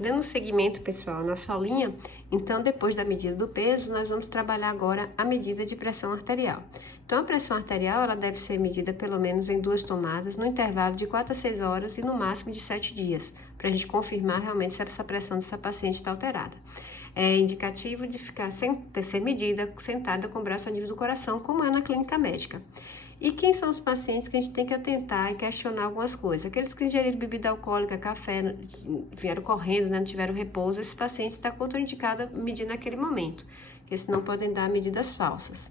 Dando seguimento, pessoal, na nossa aulinha, então depois da medida do peso, nós vamos trabalhar agora a medida de pressão arterial. Então a pressão arterial, ela deve ser medida pelo menos em 2 tomadas, no intervalo de 4 a 6 horas e no máximo de 7 dias, para a gente confirmar realmente se essa pressão dessa paciente está alterada. É indicativo de ficar sem ter ser medida, sentada com o braço a nível do coração, como é na clínica médica. E quem são os pacientes que a gente tem que atentar e questionar algumas coisas? Aqueles que ingeriram bebida alcoólica, café, vieram correndo, né, não tiveram repouso, esses pacientes estão contraindicados a medir naquele momento, porque senão podem dar medidas falsas.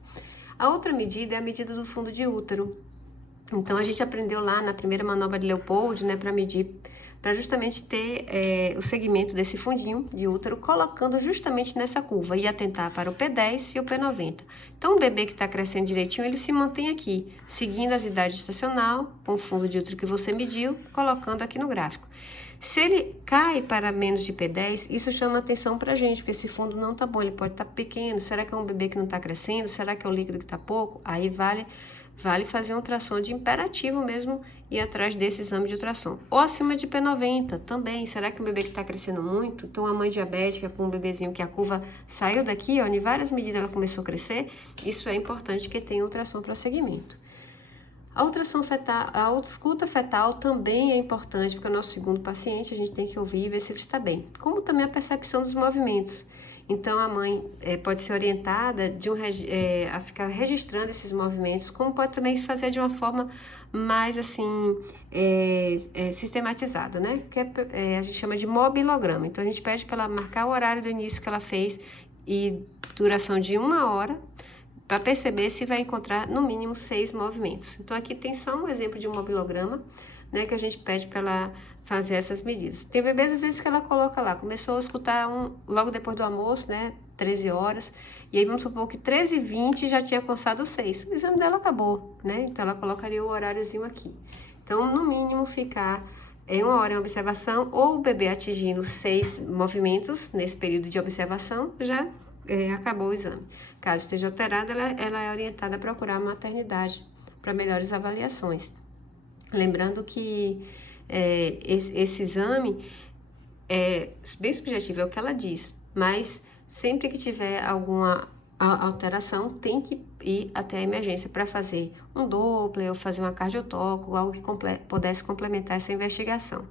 A outra medida é a medida do fundo de útero. Então, a gente aprendeu lá na primeira manobra de Leopold, né, para medir, para justamente ter o segmento desse fundinho de útero, colocando justamente nessa curva e atentar para o P10 e o P90. Então, o bebê que está crescendo direitinho, ele se mantém aqui, seguindo as idades estacional, com o fundo de útero que você mediu, colocando aqui no gráfico. Se ele cai para menos de P10, isso chama atenção para a gente, porque esse fundo não está bom, ele pode estar pequeno. Será que é um bebê que não está crescendo? Será que é o líquido que está pouco? Aí vale fazer um ultrassom de imperativo mesmo e ir atrás desse exame de ultrassom. Ou acima de P90 também. Será que um bebê que está crescendo muito? Então, a mãe diabética com um bebezinho que a curva saiu daqui, ó, em várias medidas ela começou a crescer, isso é importante que tenha ultrassom para seguimento. A ultrassom fetal, a ausculta fetal também é importante, porque é o nosso segundo paciente, a gente tem que ouvir e ver se ele está bem. Como também a percepção dos movimentos. Então, a mãe pode ser orientada a ficar registrando esses movimentos, como pode também fazer de uma forma mais, assim, sistematizada, né? Que a gente chama de mobilograma. Então, a gente pede para ela marcar o horário do início que ela fez e duração de 1 hora, para perceber se vai encontrar no mínimo 6 movimentos. Então, aqui tem só um exemplo de um mobilograma, né, que a gente pede para ela fazer essas medidas. Tem bebês, às vezes, que ela coloca lá, começou a escutar logo depois do almoço, né, 13 horas, e aí vamos supor que 13h20 já tinha alcançado 6. O exame dela acabou, né, então ela colocaria o horáriozinho aqui. Então, no mínimo, ficar em 1 hora em observação, ou o bebê atingindo 6 movimentos nesse período de observação, já acabou o exame. Caso esteja alterada, ela é orientada a procurar a maternidade para melhores avaliações. Lembrando que esse exame é bem subjetivo, é o que ela diz, mas sempre que tiver alguma alteração, tem que ir até a emergência para fazer um Doppler ou fazer uma cardiotoco, algo que pudesse complementar essa investigação.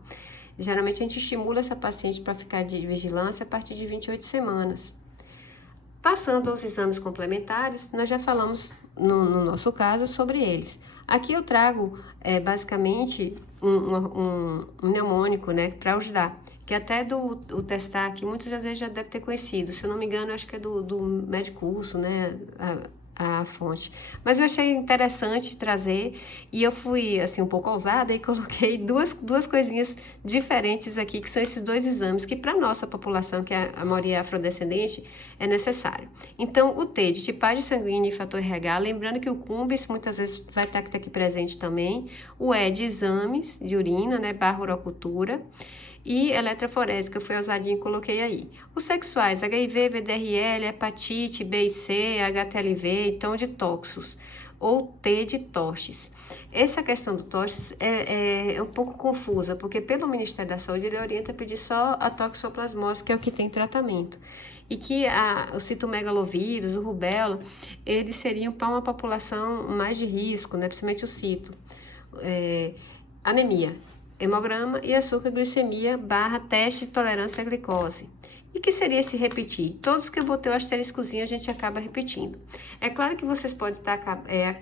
Geralmente a gente estimula essa paciente para ficar de vigilância a partir de 28 semanas. Passando aos exames complementares, nós já falamos, no nosso caso, sobre eles. Aqui eu trago, basicamente, um mnemônico, né, para ajudar, que até o testar aqui, muitas vezes já deve ter conhecido. Se eu não me engano, acho que é do Medicurso, né, a fonte. Mas eu achei interessante trazer e eu fui, assim, um pouco ousada e coloquei duas coisinhas diferentes aqui, que são esses 2 exames, que para nossa população, que a maioria é afrodescendente, é necessário. Então, o T de tipagem sanguínea e fator RH, lembrando que o CUMBIS muitas vezes vai estar aqui presente também, o E de exames de urina, né, barra urocultura, e eletroforese, que eu fui ousadinha e coloquei aí. Os sexuais, HIV, VDRL, hepatite, B e C, HTLV, então de toxos, ou T de toxes. Essa questão do toxes é um pouco confusa, porque pelo Ministério da Saúde ele orienta a pedir só a toxoplasmose, que é o que tem tratamento. E que o citomegalovírus, o rubéola, eles seriam para uma população mais de risco, né, principalmente o cito. Anemia, hemograma e açúcar, glicemia, barra teste de tolerância à glicose. E que seria se repetir? Todos que eu botei o asteriscozinho a gente acaba repetindo. É claro que vocês podem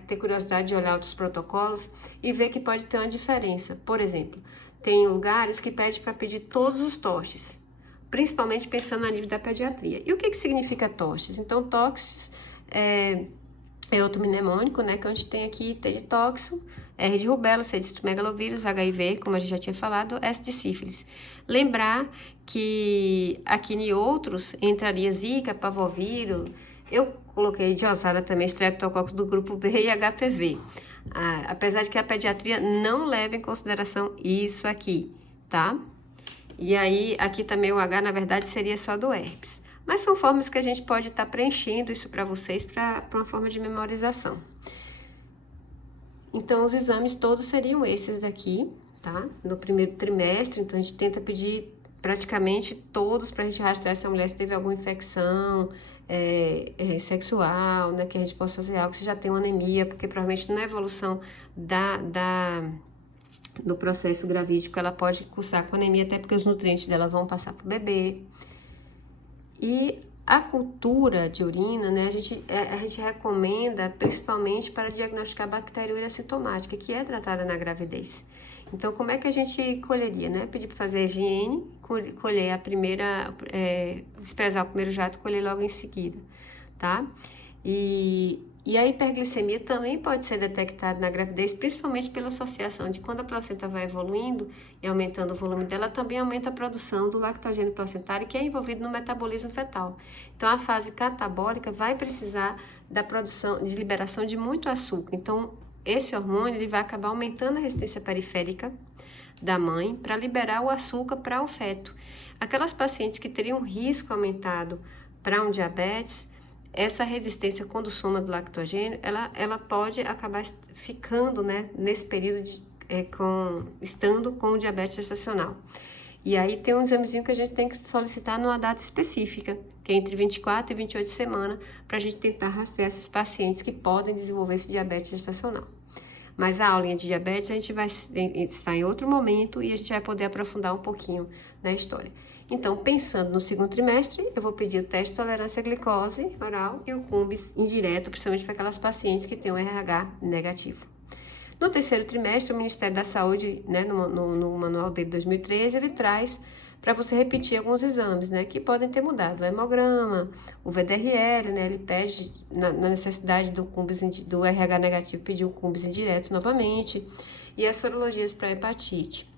ter curiosidade de olhar outros protocolos e ver que pode ter uma diferença. Por exemplo, tem lugares que pedem para pedir todos os TOSHs, principalmente pensando a nível da pediatria. E o que significa TOSHs? Então, TOSHs é outro mnemônico, né, que a gente tem aqui T de tóxico, R de rubéola, C de citomegalovírus, HIV, como a gente já tinha falado, S de sífilis. Lembrar que aqui em outros entraria Zika, parvovírus, eu coloquei de ossada também Streptococcus do grupo B e HPV. Apesar de que a pediatria não leva em consideração isso aqui, tá? E aí, aqui também o H, na verdade, seria só do herpes. Mas são formas que a gente pode estar preenchendo isso para vocês, para uma forma de memorização. Então, os exames todos seriam esses daqui, tá? No primeiro trimestre, então a gente tenta pedir praticamente todos, para a gente rastrear se a mulher teve alguma infecção sexual, né, que a gente possa fazer algo, se já tem uma anemia, porque provavelmente na evolução do processo gravídico ela pode cursar com anemia, até porque os nutrientes dela vão passar para o bebê. E a cultura de urina, né, a gente recomenda principalmente para diagnosticar bacteriúria assintomática, que é tratada na gravidez. Então, como é que a gente colheria, né? Pedir para fazer a higiene, colher a primeira, desprezar o primeiro jato e colher logo em seguida, tá? E a hiperglicemia também pode ser detectada na gravidez, principalmente pela associação de quando a placenta vai evoluindo e aumentando o volume dela, também aumenta a produção do lactogênio placentário, que é envolvido no metabolismo fetal. Então, a fase catabólica vai precisar da produção, de liberação de muito açúcar. Então, esse hormônio ele vai acabar aumentando a resistência periférica da mãe para liberar o açúcar para o feto. Aquelas pacientes que teriam risco aumentado para um diabetes, essa resistência quando soma do lactogênio, ela pode acabar ficando, né, nesse período estando com o diabetes gestacional. E aí tem um examezinho que a gente tem que solicitar numa data específica, que é entre 24 e 28 semanas, para a gente tentar rastrear esses pacientes que podem desenvolver esse diabetes gestacional. Mas a aulinha de diabetes a gente vai estar em outro momento e a gente vai poder aprofundar um pouquinho na história. Então, pensando no segundo trimestre, eu vou pedir o teste de tolerância à glicose oral e o Cumbis indireto, principalmente para aquelas pacientes que têm o RH negativo. No terceiro trimestre, o Ministério da Saúde, né, no manual dele de 2013, ele traz para você repetir alguns exames, né, que podem ter mudado. O hemograma, o VDRL, né, ele pede, na necessidade do RH negativo, pedir o Cumbis indireto novamente, e as sorologias para hepatite.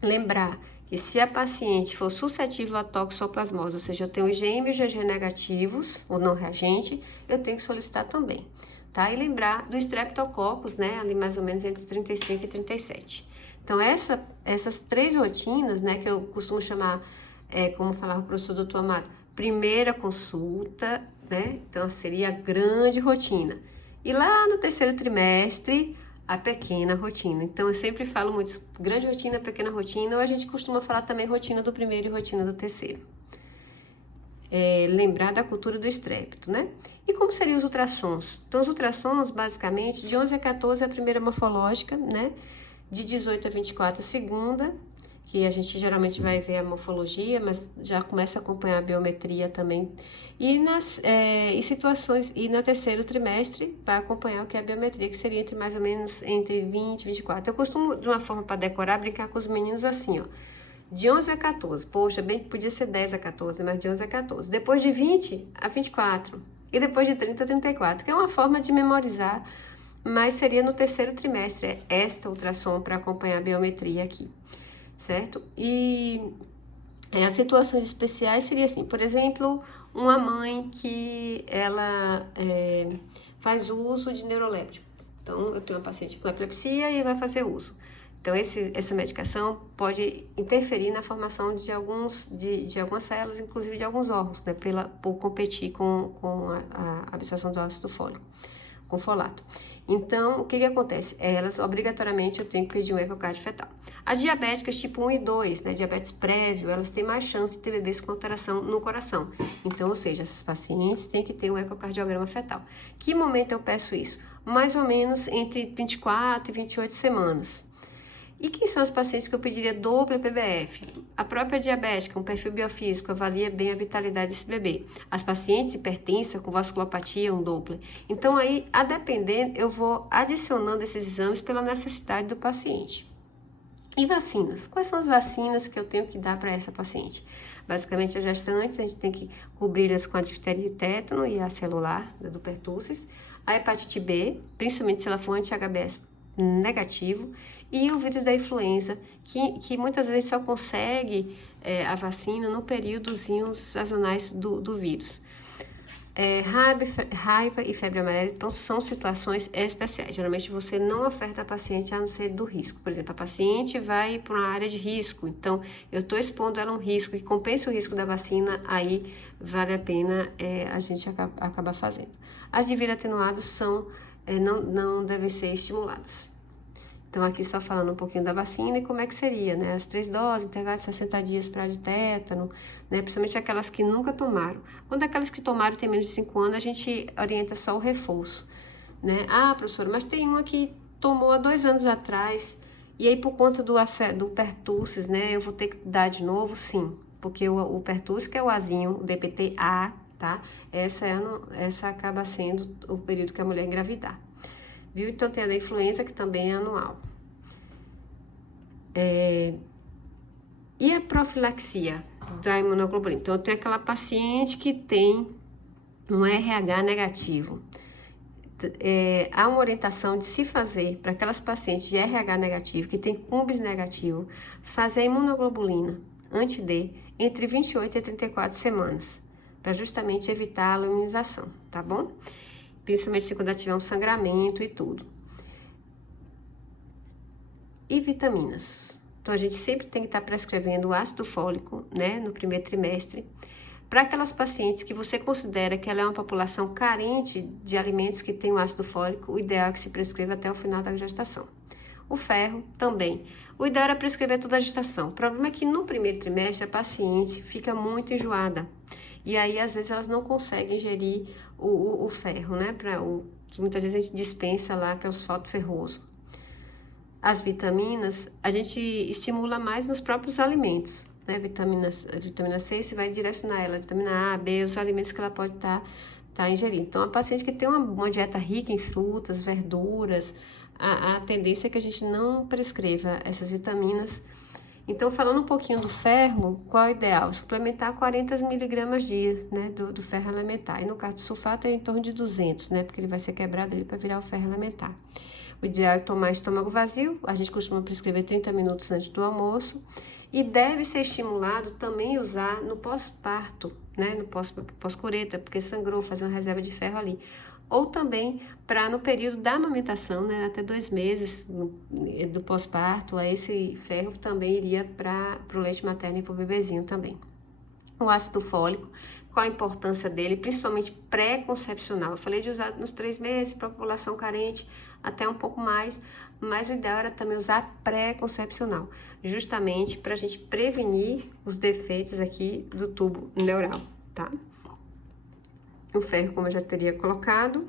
Lembrar que se a paciente for suscetível a toxoplasmose, ou seja, eu tenho IgM e IgG negativos, ou não reagente, eu tenho que solicitar também. Tá? E lembrar do Streptococcus, né, ali mais ou menos entre 35 e 37. Então, essas 3 rotinas, né, que eu costumo chamar, como falava o professor Dr. Amado, primeira consulta, né, então seria a grande rotina. E lá no terceiro trimestre, a pequena rotina. Então, eu sempre falo muito grande rotina, pequena rotina, ou a gente costuma falar também rotina do primeiro e rotina do terceiro. Lembrar da cultura do estrépito, né? E como seriam os ultrassons? Então, os ultrassons, basicamente, de 11 a 14 é a primeira morfológica, né? De 18 a 24 a segunda, que a gente geralmente vai ver a morfologia, mas já começa a acompanhar a biometria também. E em situações, e no terceiro trimestre, vai acompanhar o que é a biometria, que seria mais ou menos entre 20 e 24. Eu costumo, de uma forma para decorar, brincar com os meninos assim, ó. De 11 a 14, poxa, bem que podia ser 10 a 14, mas de 11 a 14. Depois de 20 a 24. E depois de 30 a 34, que é uma forma de memorizar, mas seria no terceiro trimestre, esta ultrassom para acompanhar a biometria aqui, certo? E as situações especiais seria assim, por exemplo, uma mãe que ela faz uso de neuroléptico. Então, eu tenho uma paciente com epilepsia e vai fazer uso. Então, essa medicação pode interferir na formação de algumas células, inclusive de alguns órgãos, né, por competir com a absorção do ácido fólico, com folato. Então, o que acontece? Elas, obrigatoriamente, eu tenho que pedir um ecocardio fetal. As diabéticas tipo 1 e 2, né, diabetes prévio, elas têm mais chance de ter bebês com alteração no coração. Então, ou seja, essas pacientes têm que ter um ecocardiograma fetal. Que momento eu peço isso? Mais ou menos entre 24 e 28 semanas. E quem são as pacientes que eu pediria Doppler PBF? A própria diabética, um perfil biofísico, avalia bem a vitalidade desse bebê. As pacientes hipertensas com vasculopatia, um Doppler. Então aí, a depender, eu vou adicionando esses exames pela necessidade do paciente. E vacinas? Quais são as vacinas que eu tenho que dar para essa paciente? Basicamente, as gestantes, a gente tem que cobri-las com a difteria e tétano e a celular, do pertussis. A hepatite B, principalmente se ela for anti-HBs negativo, e o vírus da influenza, que muitas vezes só consegue a vacina no períodozinhos sazonais do vírus. Raiva e febre amarela, então, são situações especiais. Geralmente você não oferta a paciente a não ser do risco. Por exemplo, a paciente vai para uma área de risco, então eu estou expondo ela a um risco que compensa o risco da vacina, aí vale a pena a gente acabar fazendo. As de vírus atenuados não devem ser estimuladas. Então, aqui só falando um pouquinho da vacina e como é que seria, né? As 3 doses, intervalo de 60 dias para de tétano, né? Principalmente aquelas que nunca tomaram. Quando aquelas que tomaram tem menos de 5 anos, a gente orienta só o reforço, né? Ah, professora, mas tem uma que tomou há 2 anos atrás, e aí por conta do pertussis, né? Eu vou ter que dar de novo? Sim, porque o pertussis, que é o Azinho, o DPT-A, tá? Essa acaba sendo o período que a mulher engravidar. Viu? Então, tem a da influenza, que também é anual. E a profilaxia da imunoglobulina? Então, eu tenho aquela paciente que tem um RH negativo. Há uma orientação de se fazer para aquelas pacientes de RH negativo, que tem CUMBS negativo, fazer a imunoglobulina anti-D entre 28 e 34 semanas, para justamente evitar a luminização, tá bom? Principalmente se quando tiver um sangramento e tudo. E vitaminas. Então, a gente sempre tem que estar prescrevendo o ácido fólico, né, no primeiro trimestre, para aquelas pacientes que você considera que ela é uma população carente de alimentos que têm o ácido fólico, o ideal é que se prescreva até o final da gestação. O ferro também. O ideal era prescrever toda a gestação. O problema é que no primeiro trimestre a paciente fica muito enjoada. E aí, às vezes, elas não conseguem ingerir o ferro, né? Que muitas vezes a gente dispensa lá, que é o fosfato ferroso. As vitaminas, a gente estimula mais nos próprios alimentos, né? A vitamina C, você vai direcionar ela, a vitamina A, B, os alimentos que ela pode tá ingerindo. Então, a paciente que tem uma dieta rica em frutas, verduras, a tendência é que a gente não prescreva essas vitaminas. Então, falando um pouquinho do ferro, qual é o ideal? Suplementar 40 miligramas dia, né, do ferro elementar. E no caso do sulfato é em torno de 200, né, porque ele vai ser quebrado ali para virar o ferro elementar. O ideal é tomar estômago vazio, a gente costuma prescrever 30 minutos antes do almoço. E deve ser estimulado também usar no pós-parto, né, no pós-cureta, porque sangrou, fazer uma reserva de ferro ali. Ou também para no período da amamentação, né, até 2 meses do pós-parto, esse ferro também iria para o leite materno e para o bebezinho também. O ácido fólico, qual a importância dele, principalmente pré-concepcional? Eu falei de usar nos 3 meses para a população carente, até um pouco mais, mas o ideal era também usar pré-concepcional, justamente para a gente prevenir os defeitos aqui do tubo neural, tá? O ferro, como eu já teria colocado,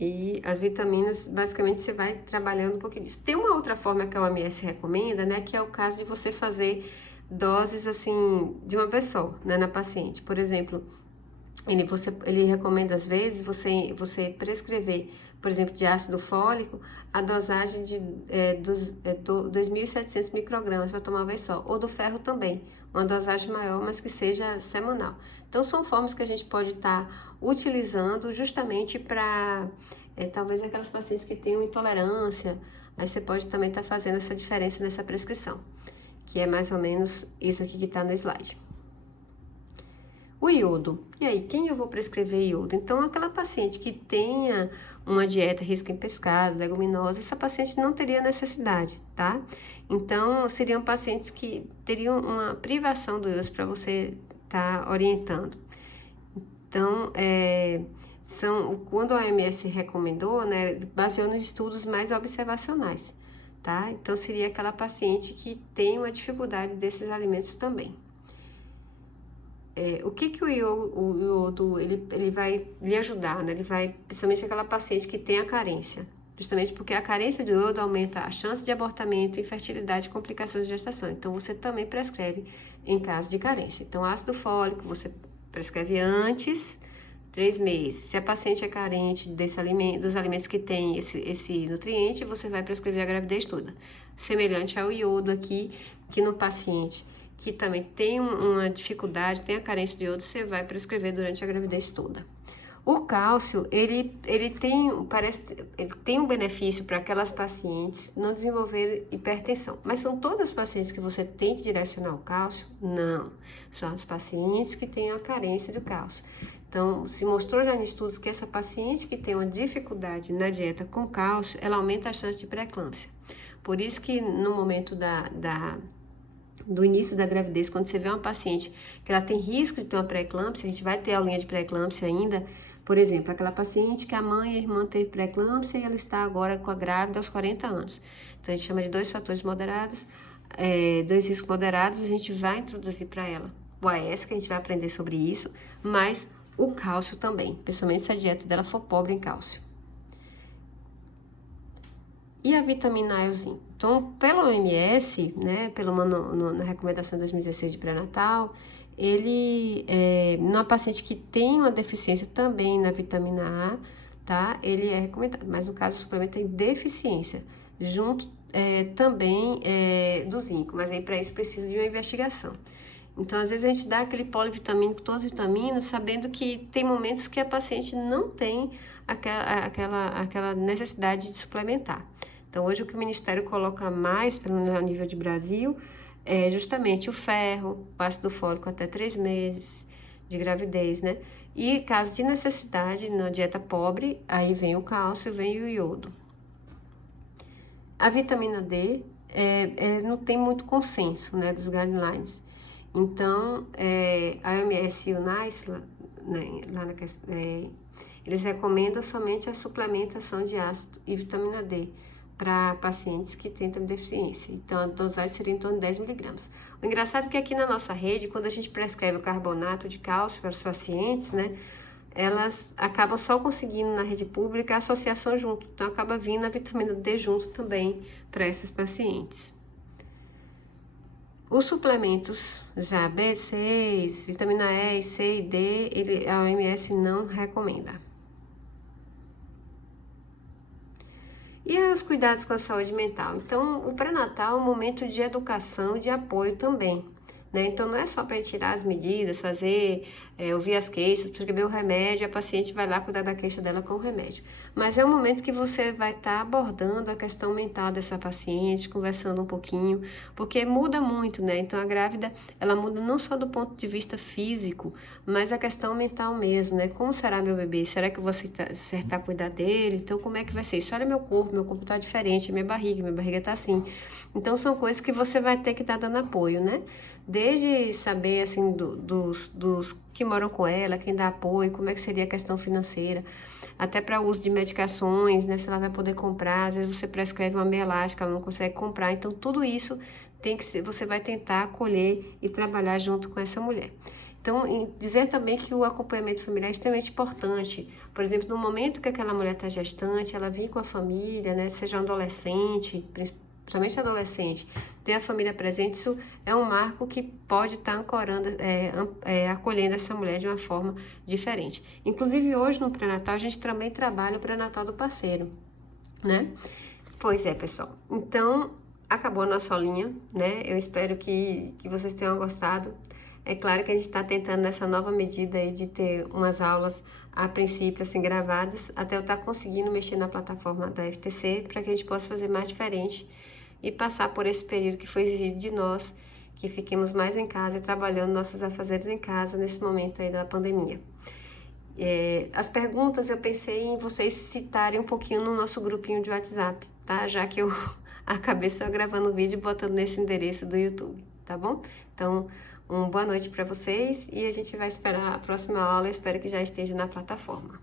e as vitaminas, basicamente, você vai trabalhando um pouquinho disso. Tem uma outra forma que a OMS recomenda, né, que é o caso de você fazer doses, assim, de uma vez só, né, na paciente. Por exemplo, ele recomenda, às vezes, você prescrever, por exemplo, de ácido fólico, a dosagem de 2.700 microgramas para tomar uma vez só, ou do ferro também, uma dosagem maior, mas que seja semanal. Então, são formas que a gente pode estar utilizando justamente para, talvez, aquelas pacientes que tenham intolerância, aí você pode também estar fazendo essa diferença nessa prescrição, que é mais ou menos isso aqui que está no slide. O iodo. E aí, quem eu vou prescrever iodo? Então, aquela paciente que tenha uma dieta rica em pescado, leguminosa, essa paciente não teria necessidade, tá? Então, seriam pacientes que teriam uma privação do iodo para você estar orientando. Então, quando a OMS recomendou, né, baseou nos estudos mais observacionais, tá? Então, seria aquela paciente que tem uma dificuldade desses alimentos também. O que o iodo ele vai lhe ajudar, né? Ele vai, principalmente aquela paciente que tem a carência, justamente porque a carência de iodo aumenta a chance de abortamento, infertilidade e complicações de gestação. Então, você também prescreve em caso de carência. Então, ácido fólico, você prescreve antes 3 meses. Se a paciente é carente dos alimentos que tem esse nutriente, você vai prescrever a gravidez toda. Semelhante ao iodo aqui, que no paciente que também tem uma dificuldade, tem a carência de iodo, você vai prescrever durante a gravidez toda. O cálcio, ele tem um benefício para aquelas pacientes não desenvolver hipertensão. Mas são todas as pacientes que você tem que direcionar o cálcio? Não. São as pacientes que têm a carência do cálcio. Então, se mostrou já em estudos que essa paciente que tem uma dificuldade na dieta com cálcio, ela aumenta a chance de pré-eclâmpsia. Por isso que no momento do início da gravidez, quando você vê uma paciente que ela tem risco de ter uma pré-eclâmpsia, a gente vai ter aulinha de pré-eclâmpsia ainda, Por exemplo, aquela paciente que a mãe e a irmã teve pré-eclâmpsia e ela está agora com a grávida aos 40 anos. Então, a gente chama de 2 fatores moderados, 2 riscos moderados, a gente vai introduzir para ela o AS, que a gente vai aprender sobre isso, mas o cálcio também, principalmente se a dieta dela for pobre em cálcio. E a vitamina A e o zinco? Então, pela OMS, né, na recomendação de 2016 de pré-natal, ele, numa paciente que tem uma deficiência também na vitamina A, tá, ele é recomendado, mas no caso o suplemento tem deficiência, junto também do zinco, mas aí para isso precisa de uma investigação. Então, às vezes a gente dá aquele polivitamínico, todas as vitaminas, sabendo que tem momentos que a paciente não tem aquela necessidade de suplementar. Então, hoje o que o Ministério coloca mais, pelo menos a nível de Brasil, é justamente o ferro, o ácido fólico até 3 meses de gravidez, né? E caso de necessidade, na dieta pobre, aí vem o cálcio, vem o iodo. A vitamina D não tem muito consenso, né, dos guidelines. Então, a OMS e o NICE, eles recomendam somente a suplementação de ácido e vitamina D para pacientes que tentam deficiência. Então, a dosagem seria em torno de 10 miligramas. O engraçado é que aqui na nossa rede, quando a gente prescreve o carbonato de cálcio para os pacientes, né, elas acabam só conseguindo na rede pública a associação junto. Então, acaba vindo a vitamina D junto também para esses pacientes. Os suplementos já B6, vitamina E, C e D, a OMS não recomenda. E os cuidados com a saúde mental? Então, o pré-natal é um momento de educação, de apoio também, né? Então, não é só para tirar as medidas, ouvir as queixas, prescrever o remédio, a paciente vai lá cuidar da queixa dela com o remédio. Mas é um momento que você vai estar abordando a questão mental dessa paciente, conversando um pouquinho, porque muda muito, né? Então, a grávida, ela muda não só do ponto de vista físico, mas a questão mental mesmo, né? Como será meu bebê? Será que eu vou acertar cuidar dele? Então, como é que vai ser isso? Olha meu corpo tá diferente, minha barriga tá assim. Então, são coisas que você vai ter que estar dando apoio, né? Desde saber, assim, dos que moram com ela, quem dá apoio, como é que seria a questão financeira, até para o uso de medicações, né, se ela vai poder comprar, às vezes você prescreve uma meia elástica, ela não consegue comprar, então tudo isso você vai tentar acolher e trabalhar junto com essa mulher. Então, dizer também que o acompanhamento familiar é extremamente importante. Por exemplo, no momento que aquela mulher está gestante, ela vem com a família, né, seja um adolescente, principalmente adolescente, ter a família presente, isso é um marco que pode estar ancorando, acolhendo essa mulher de uma forma diferente. Inclusive, hoje no pré-natal, a gente também trabalha o pré-natal do parceiro, né? Pois é, pessoal. Então, acabou a nossa aulinha, né? Eu espero que vocês tenham gostado. É claro que a gente está tentando nessa nova medida aí de ter umas aulas, a princípio, assim, gravadas, até eu estar conseguindo mexer na plataforma da FTC, para que a gente possa fazer mais diferente e passar por esse período que foi exigido de nós, que fiquemos mais em casa e trabalhando nossos afazeres em casa nesse momento aí da pandemia. As perguntas eu pensei em vocês citarem um pouquinho no nosso grupinho de WhatsApp, tá? Já que eu acabei só gravando o vídeo e botando nesse endereço do YouTube, tá bom? Então, uma boa noite para vocês e a gente vai esperar a próxima aula, eu espero que já esteja na plataforma.